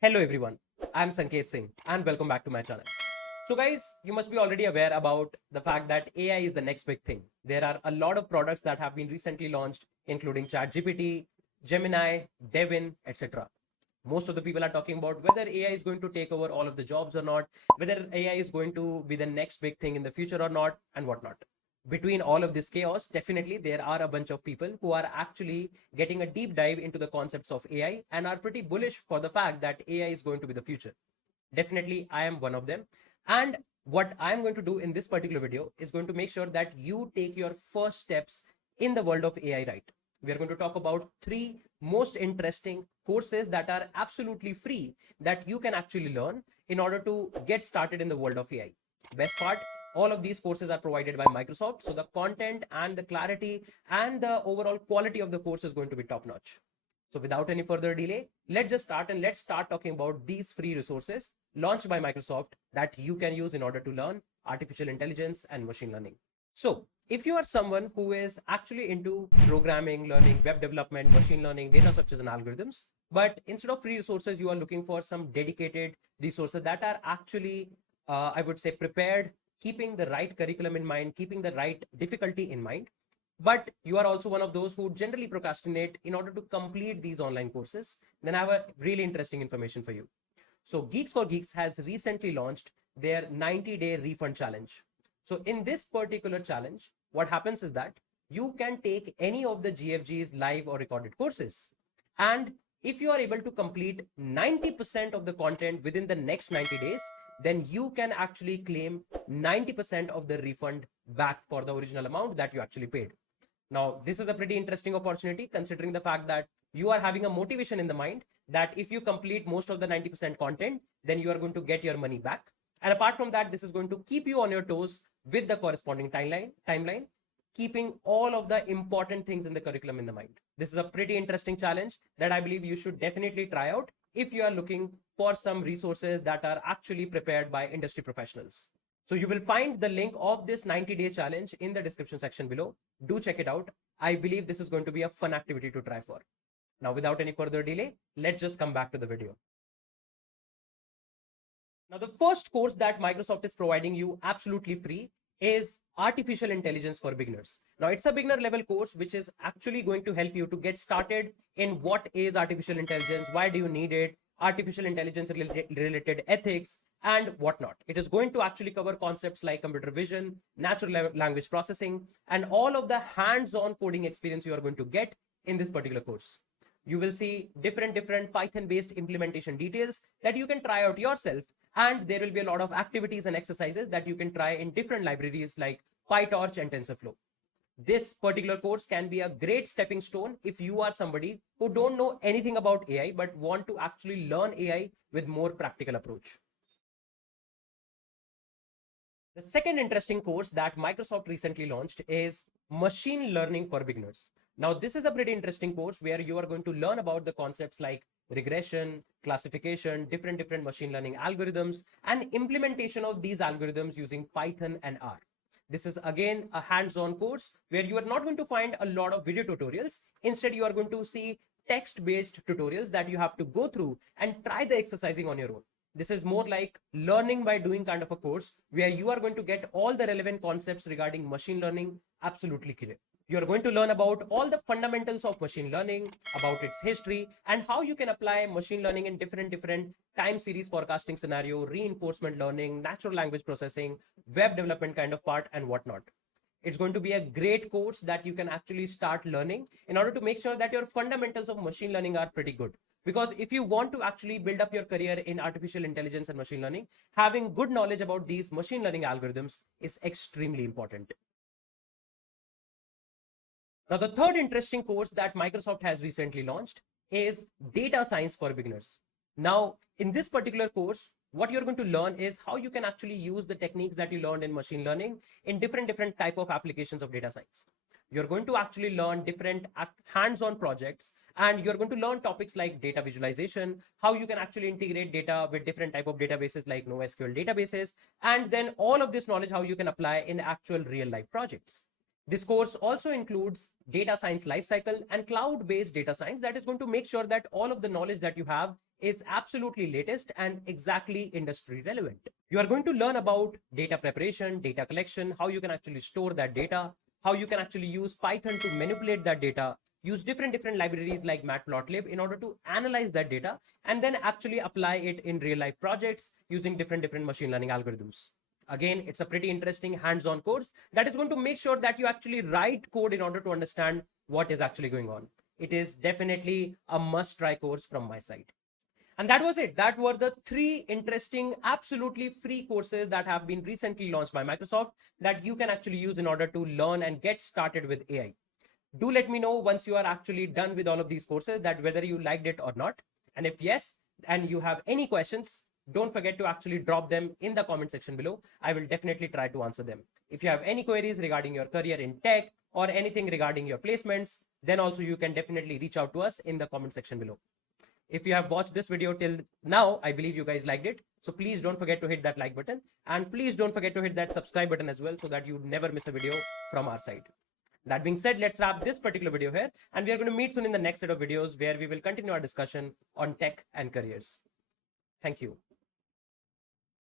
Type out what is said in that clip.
Hello everyone, I'm Sanket Singh and welcome back to my channel. So guys, you must be already aware about the fact that AI is the next big thing. There are a lot of products that have been recently launched, including ChatGPT, Gemini, Devin, etc. Most of the people are talking about whether AI is going to take over all of the jobs or not, whether AI is going to be the next big thing in the future or not, and whatnot. Between all of this chaos, definitely there are a bunch of people who are actually getting a deep dive into the concepts of AI and are pretty bullish for the fact that AI is going to be the future. Definitely, I am one of them. And what I am going to do in this particular video is going to make sure that you take your first steps in the world of AI right. We are going to talk about three most interesting courses that are absolutely free that you can actually learn in order to get started in the world of AI. Best part, all of these courses are provided by Microsoft. So the content and the clarity and the overall quality of the course is going to be top notch. So without any further delay, let's start talking about these free resources launched by Microsoft that you can use in order to learn artificial intelligence and machine learning. So if you are someone who is actually into programming, learning, web development, machine learning, data structures and algorithms, but instead of free resources, you are looking for some dedicated resources that are actually, I would say, prepared, keeping the right curriculum in mind, keeping the right difficulty in mind, but you are also one of those who generally procrastinate in order to complete these online courses, then I have a really interesting information for you. So Geeks for Geeks has recently launched their 90-day refund challenge. So in this particular challenge, what happens is that you can take any of the GFGs live or recorded courses. And if you are able to complete 90% of the content within the next 90 days, then you can actually claim 90% of the refund back for the original amount that you actually paid. Now, this is a pretty interesting opportunity considering the fact that you are having a motivation in the mind that if you complete most of the 90% content, then you are going to get your money back. And apart from that, this is going to keep you on your toes with the corresponding timeline, keeping all of the important things in the curriculum in the mind. This is a pretty interesting challenge that I believe you should definitely try out if you are looking for some resources that are actually prepared by industry professionals. So you will find the link of this 90-day challenge in the description section below. Do check it out. I believe this is going to be a fun activity to try for. Now, without any further delay, let's just come back to the video. Now, the first course that Microsoft is providing you absolutely free is Artificial Intelligence for Beginners. Now, it's a beginner level course which is actually going to help you to get started in what is artificial intelligence, why do you need it, artificial intelligence related ethics, and whatnot. It is going to actually cover concepts like computer vision, natural language processing, and all of the hands-on coding experience you are going to get in this particular course. You will see different Python-based implementation details that you can try out yourself, and there will be a lot of activities and exercises that you can try in different libraries like PyTorch and TensorFlow. This particular course can be a great stepping stone if you are somebody who don't know anything about AI but want to actually learn AI with more practical approach. The second interesting course that Microsoft recently launched is Machine Learning for Beginners. Now, this is a pretty interesting course where you are going to learn about the concepts like regression, classification, different machine learning algorithms, and implementation of these algorithms using Python and R. This is again a hands-on course where you are not going to find a lot of video tutorials. Instead, you are going to see text-based tutorials that you have to go through and try the exercising on your own. This is more like learning by doing kind of a course where you are going to get all the relevant concepts regarding machine learning absolutely clear. You're going to learn about all the fundamentals of machine learning, about its history, and how you can apply machine learning in different time series forecasting scenario, reinforcement learning, natural language processing, web development kind of part, and whatnot. It's going to be a great course that you can actually start learning in order to make sure that your fundamentals of machine learning are pretty good. Because if you want to actually build up your career in artificial intelligence and machine learning, having good knowledge about these machine learning algorithms is extremely important. Now, the third interesting course that Microsoft has recently launched is Data Science for Beginners. Now, in this particular course, what you're going to learn is how you can actually use the techniques that you learned in machine learning in different type of applications of data science. You're going to actually learn different hands-on projects, and you're going to learn topics like data visualization, how you can actually integrate data with different type of databases like NoSQL databases, and then all of this knowledge, how you can apply in actual real life projects. This course also includes data science lifecycle and cloud-based data science that is going to make sure that all of the knowledge that you have is absolutely latest and exactly industry relevant. You are going to learn about data preparation, data collection, how you can actually store that data, how you can actually use Python to manipulate that data, use different libraries like matplotlib in order to analyze that data, and then actually apply it in real life projects using different machine learning algorithms. Again, it's a pretty interesting hands-on course that is going to make sure that you actually write code in order to understand what is actually going on. It is definitely a must-try course from my side. And that was it. That were the 3 interesting, absolutely free courses that have been recently launched by Microsoft that you can actually use in order to learn and get started with AI. Do let me know once you are actually done with all of these courses that whether you liked it or not. And if yes, and you have any questions, don't forget to actually drop them in the comment section below. I will definitely try to answer them. If you have any queries regarding your career in tech or anything regarding your placements, then also you can definitely reach out to us in the comment section below. If you have watched this video till now, I believe you guys liked it. So please don't forget to hit that like button, and please don't forget to hit that subscribe button as well so that you never miss a video from our side. That being said, let's wrap this particular video here, and we are going to meet soon in the next set of videos where we will continue our discussion on tech and careers. Thank you.